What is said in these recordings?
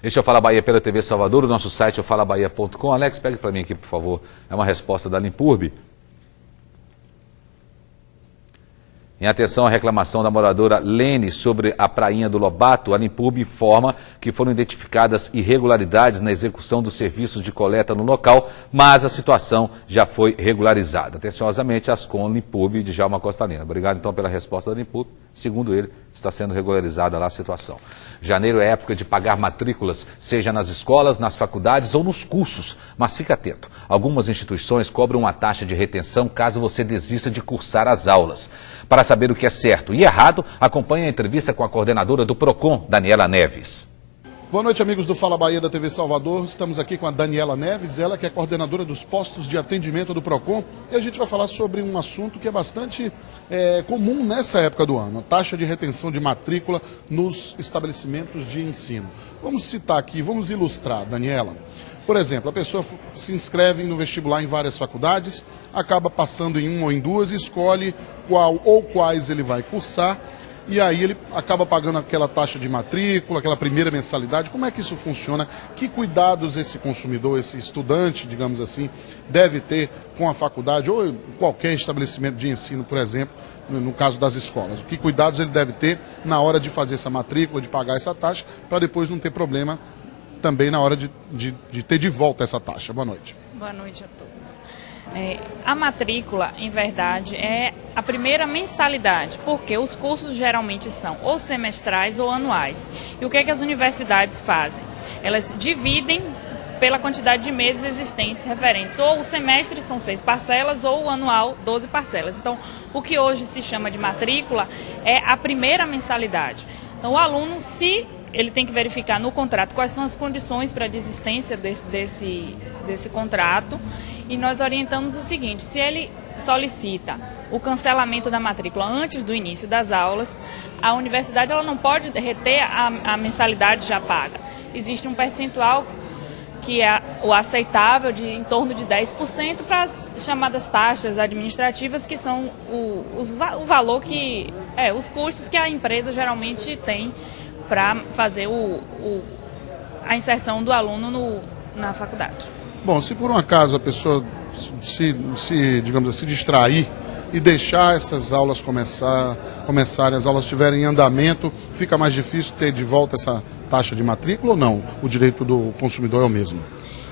Este é o Fala Bahia pela TV Salvador, o nosso site é o falabahia.com. Alex, pegue para mim aqui, por favor. É uma resposta da Limpurb. Em atenção à reclamação da moradora Lene sobre a prainha do Lobato, a Limpurb informa que foram identificadas irregularidades na execução dos serviços de coleta no local, mas a situação já foi regularizada. Atenciosamente, Ascom Limpurb de Djalma Costa Lima. Obrigado então pela resposta da Limpurb. Segundo ele, está sendo regularizada lá a situação. Janeiro é época de pagar matrículas, seja nas escolas, nas faculdades ou nos cursos. Mas fique atento, algumas instituições cobram uma taxa de retenção caso você desista de cursar as aulas. Para saber o que é certo e errado, acompanhe a entrevista com a coordenadora do PROCON, Daniela Neves. Boa noite, amigos do Fala Bahia da TV Salvador. Estamos aqui com a Daniela Neves, ela que é coordenadora dos postos de atendimento do PROCON. E a gente vai falar sobre um assunto que é bastante comum nessa época do ano, a taxa de retenção de matrícula nos estabelecimentos de ensino. Vamos citar aqui, vamos ilustrar, Daniela. Por exemplo, a pessoa se inscreve no vestibular em várias faculdades, acaba passando em uma ou em duas, escolhe qual ou quais ele vai cursar, e aí ele acaba pagando aquela taxa de matrícula, aquela primeira mensalidade. Como é que isso funciona? Que cuidados esse consumidor, esse estudante, digamos assim, deve ter com a faculdade ou qualquer estabelecimento de ensino, por exemplo, no caso das escolas? Que cuidados ele deve ter na hora de fazer essa matrícula, de pagar essa taxa, para depois não ter problema também na hora de ter de volta essa taxa? Boa noite. Boa noite a todos. A matrícula, em verdade, é a primeira mensalidade, porque os cursos geralmente são ou semestrais ou anuais. E o que é que as universidades fazem? Elas dividem pela quantidade de meses existentes referentes. Ou o semestre são 6 parcelas ou o anual 12 parcelas. Então, o que hoje se chama de matrícula é a primeira mensalidade. Então, o aluno, se ele tem que verificar no contrato quais são as condições para a desistência desse contrato, e nós orientamos o seguinte: se ele solicita o cancelamento da matrícula antes do início das aulas, a universidade ela não pode reter a mensalidade já paga. Existe um percentual que é o aceitável, de em torno de 10% para as chamadas taxas administrativas, que são o valor que os custos que a empresa geralmente tem para fazer a inserção do aluno na faculdade. Bom, se por um acaso a pessoa digamos assim, distrair e deixar essas aulas começarem, as aulas estiverem em andamento, fica mais difícil ter de volta essa taxa de matrícula ou não? O direito do consumidor é o mesmo?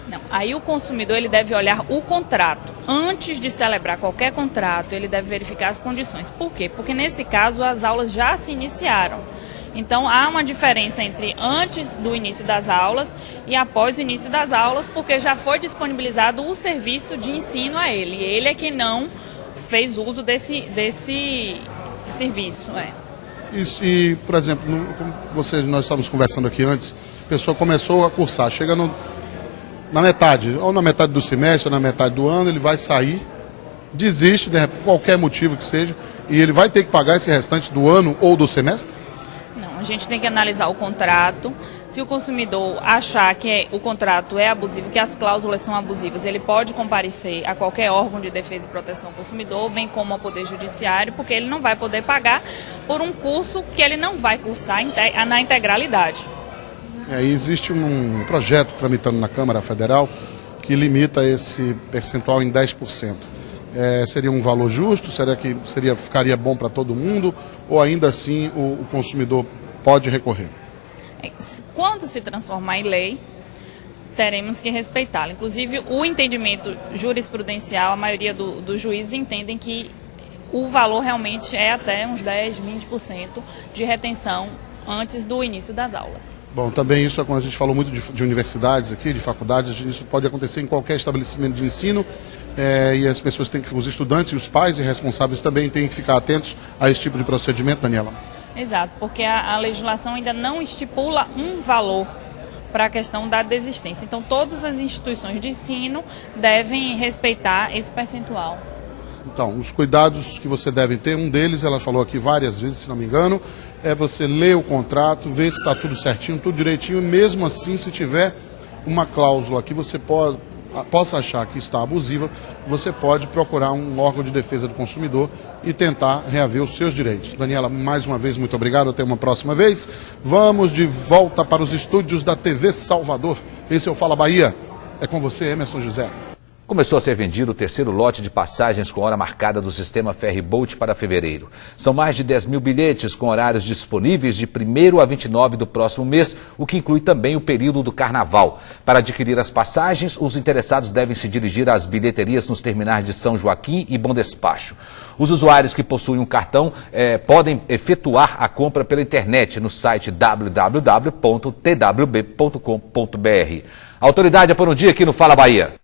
Não, aí o consumidor ele deve olhar o contrato. Antes de celebrar qualquer contrato, ele deve verificar as condições. Por quê? Porque nesse caso as aulas já se iniciaram. Então, há uma diferença entre antes do início das aulas e após o início das aulas, porque já foi disponibilizado o serviço de ensino a ele. Ele é que não fez uso desse serviço. E, por exemplo, como nós estávamos conversando aqui antes, a pessoa começou a cursar, chega na metade, ou na metade do semestre, ou na metade do ano, ele vai sair, desiste, de qualquer motivo que seja, e ele vai ter que pagar esse restante do ano ou do semestre? A gente tem que analisar o contrato. Se o consumidor achar que o contrato é abusivo, que as cláusulas são abusivas, ele pode comparecer a qualquer órgão de defesa e proteção ao consumidor, bem como ao Poder Judiciário, porque ele não vai poder pagar por um curso que ele não vai cursar na integralidade. Existe um projeto tramitando na Câmara Federal que limita esse percentual em 10%. Seria um valor justo? Será que ficaria bom para todo mundo? Ou ainda assim o consumidor pode recorrer? Quando se transformar em lei, teremos que respeitá-la. Inclusive, o entendimento jurisprudencial, a maioria dos juízes entendem que o valor realmente é até uns 10%, 20% de retenção antes do início das aulas. Bom, também isso, quando a gente falou muito de universidades aqui, de faculdades, isso pode acontecer em qualquer estabelecimento de ensino, e as pessoas têm que, os estudantes e os pais e responsáveis também têm que ficar atentos a esse tipo de procedimento, Daniela? Exato, porque a legislação ainda não estipula um valor para a questão da desistência. Então, todas as instituições de ensino devem respeitar esse percentual. Então, os cuidados que você deve ter, um deles, ela falou aqui várias vezes, se não me engano, é você ler o contrato, ver se está tudo certinho, tudo direitinho, e mesmo assim, se tiver uma cláusula que você pode, possa achar que está abusiva, você pode procurar um órgão de defesa do consumidor e tentar reaver os seus direitos. Daniela, mais uma vez, muito obrigado. Até uma próxima vez. Vamos de volta para os estúdios da TV Salvador. Esse é o Fala Bahia. É com você, Emerson José. Começou a ser vendido o terceiro lote de passagens com hora marcada do sistema Ferryboat para fevereiro. São mais de 10 mil bilhetes com horários disponíveis de 1º a 29 do próximo mês, o que inclui também o período do carnaval. Para adquirir as passagens, os interessados devem se dirigir às bilheterias nos terminais de São Joaquim e Bom Despacho. Os usuários que possuem um cartão podem efetuar a compra pela internet no site www.twb.com.br. A autoridade é por um dia aqui no Fala Bahia.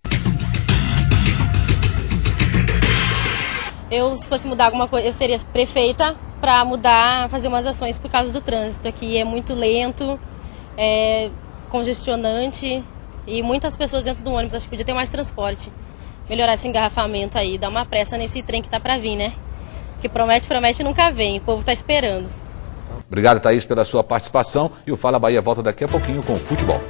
Se fosse mudar alguma coisa, eu seria prefeita para mudar, fazer umas ações por causa do trânsito. Aqui é muito lento, é congestionante e muitas pessoas dentro do ônibus. Acho que podia ter mais transporte. Melhorar esse engarrafamento aí, dar uma pressa nesse trem que tá para vir, né? Que promete e nunca vem. O povo tá esperando. Obrigado, Thaís, pela sua participação. E o Fala Bahia volta daqui a pouquinho com o futebol.